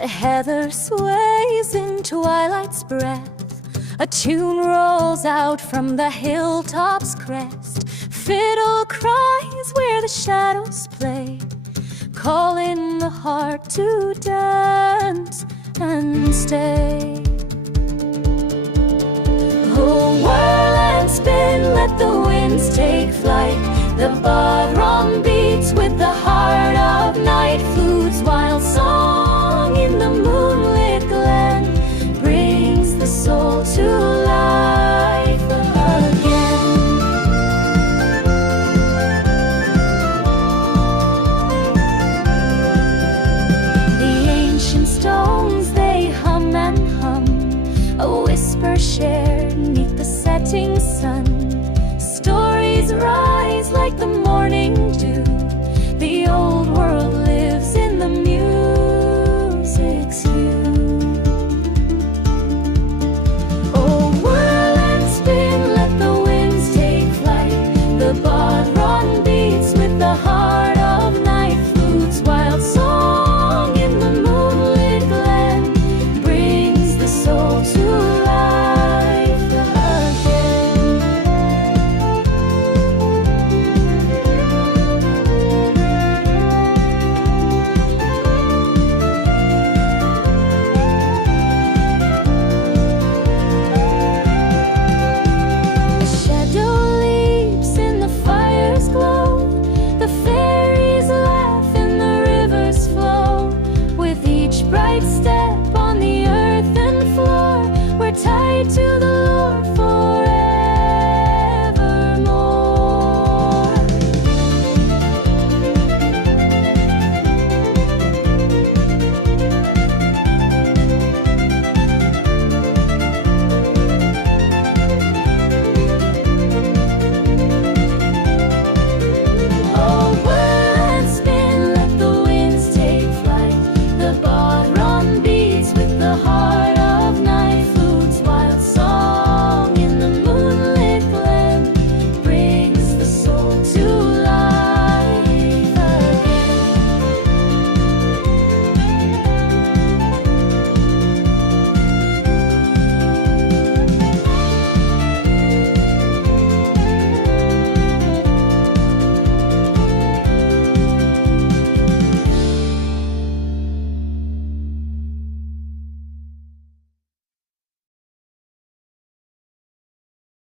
The heather sways in twilight's breath. A tune rolls out from the hilltop's crest. Fiddle cries where the shadows play, calling the heart to dance and stay. Oh, whirl and spin, let the winds take flight. The bodhrán beats with the heart of night.